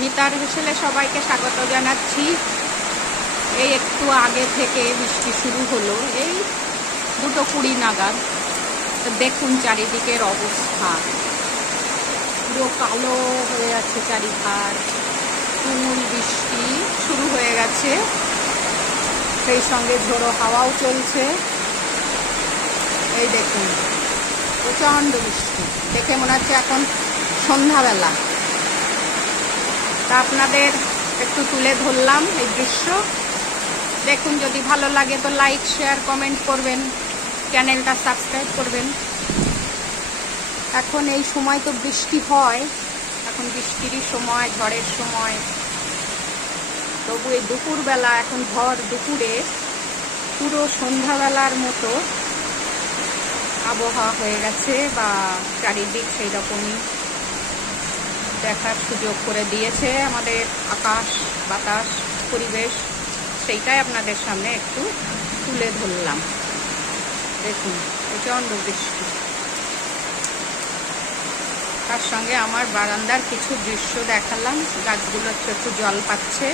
মিতার হেসেলে সবাইকে স্বাগত জানাচ্ছি। এই একটু আগে থেকে বৃষ্টি শুরু হলো, এই 2:20 নাগাদ। তো দেখুন চারিদিকের অবস্থা, পুরো কালো হয়ে আছে চারিধার। তুমুল বৃষ্টি শুরু হয়ে গেছে, সেই সঙ্গে ঝোড়ো হাওয়াও চলছে। এই দেখুন প্রচণ্ড বৃষ্টি, দেখে মনে হচ্ছে এখন সন্ধ্যাবেলা। তা আপনাদের একটু তুলে ধরলাম এই দৃশ্য। দেখুন, যদি ভালো লাগে তো লাইক, শেয়ার, কমেন্ট করবেন, চ্যানেলটা সাবস্ক্রাইব করবেন। এখন এই সময় তো বৃষ্টি হয়, এখন বৃষ্টিরই সময়, ঝড়ের সময়। তবু এই দুপুরবেলা, এখন ভর দুপুরে পুরো সন্ধ্যাবেলার মতো আবহাওয়া হয়ে গেছে, বা চারিদিক সেই রকমই দেখার সুযোগ করে দিয়েছে আমাদের আকাশ, বাতাস, পরিবেশ। সেইটাই আপনাদের সামনে একটু তুলে ধরলাম। দেখুন প্রচণ্ড বৃষ্টি, তার সঙ্গে আমার বারান্দার কিছু দৃশ্য দেখালাম। গাছগুলো একটু জল পাচ্ছে।